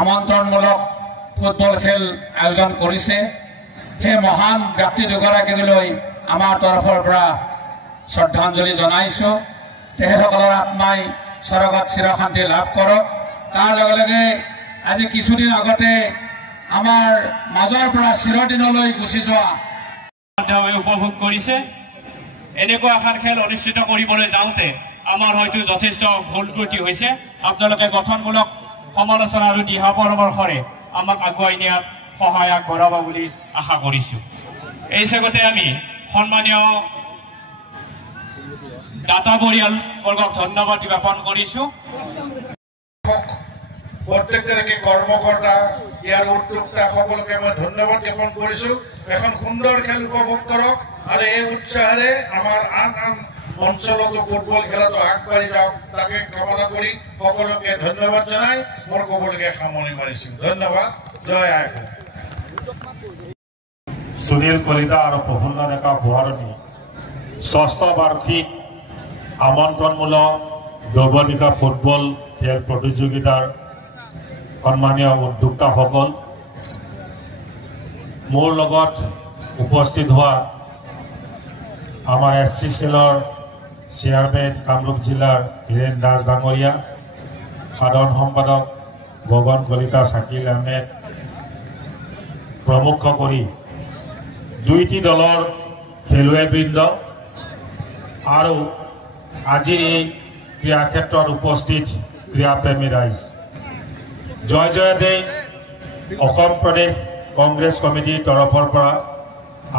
আমন্ত্ৰণমূলক football খেল আয়োজন কৰিছে সেই মহান ব্যক্তি দুগৰাকীলৈ আমাৰ তৰফৰ পৰা শ্ৰদ্ধাঞ্জলি জনাইছো তেখেতসকলৰ আত্মাই স্বৰ্গত চিৰশান্তি লাভ কৰক তাৰ লগে লগে আজি কিছুদিন আগতে আমাৰ মাজৰ পৰা চিৰদিনলৈ গুচি যোৱা উপভোগ কৰিছে এনেকুৱা এখন খেল অনুষ্ঠিত কৰিবলৈ যাওঁতে আমাৰ হয়তো যথেষ্ট ভুল ত্ৰুটি হৈছে আপোনালোকে গঠনমূলক সমালোচনা আৰু দিহা পৰামৰ্শৰে আমাক আগুৱাই নিয়াত সহায় আগবঢ়াব বুলি আশা কৰিছো এই চেগতে আমি সন্মানীয় দাতা পৰিয়ালবৰ্গক ধন্যবাদ জ্ঞাপন কৰিছো প্ৰত্যেকগৰাকী কৰ্মকৰ্তা ইয়াৰ উদ্যোক্তা সকলোকে মই ধন্যবাদ জ্ঞাপন কৰিছো এখন সুন্দৰ খেল উপভোগ কৰক আৰু এই উৎসাহেৰে আমাৰ আন আন অঞ্চলতো ফুটবল খেলাটো আগবাঢ়ি যাওক তাকে কামনা কৰি সকলোকে ধন্যবাদ জনাই মোৰ ক'বলগীয়া সামৰণি মাৰিছো ধন্যবাদ জয় আই অসম সুনীল কলিতা আৰু প্ৰফুল্ল ডেকা ভুৱাৰণী ষষ্ঠ বাৰ্ষিক আমন্ত্ৰণমূলক দৌৰবিকা ফুটবল খেল প্ৰতিযোগিতাৰ সন্মানীয় উদ্যোক্তাসকল মোৰ লগত উপস্থিত হোৱা আমাৰ SCCLৰ চেয়াৰমেন কামৰূপ জিলাৰ হীৰেন দাস ডাঙৰীয়া সাধাৰণ সম্পাদক গগন কলিতা শাকিল আহমেদ প্ৰমুখ কৰি দুইটি দলৰ খেলুৱৈবৃন্দ আৰু আজিৰ এই ক্ৰীড়া ক্ষেত্ৰত উপস্থিত ক্ৰীড়াপ্ৰেমী ৰাইজ জয় জয়তে অসম প্ৰদেশ কংগ্ৰেছ কমিটিৰ তৰফৰ পৰা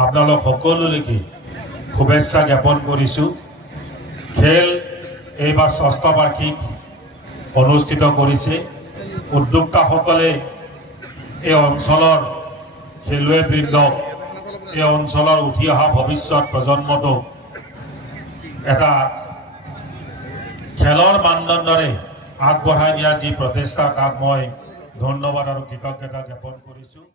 আপোনালোক সকলোলৈকে শুভেচ্ছা জ্ঞাপন কৰিছোঁ খেল এইবাৰ ষষ্ঠ বাৰ্ষিক অনুষ্ঠিত কৰিছে উদ্যোক্তাসকলে এই অঞ্চলৰ খেলুৱৈবৃন্দক এই অঞ্চলৰ উঠি অহা ভৱিষ্যত প্ৰজন্মটোক এটা খেলৰ মানদণ্ডৰে আগবঢ়াই নিয়া যি প্ৰচেষ্টা তাক মই ধন্যবাদ আৰু কৃতজ্ঞতা জ্ঞাপন কৰিছোঁ।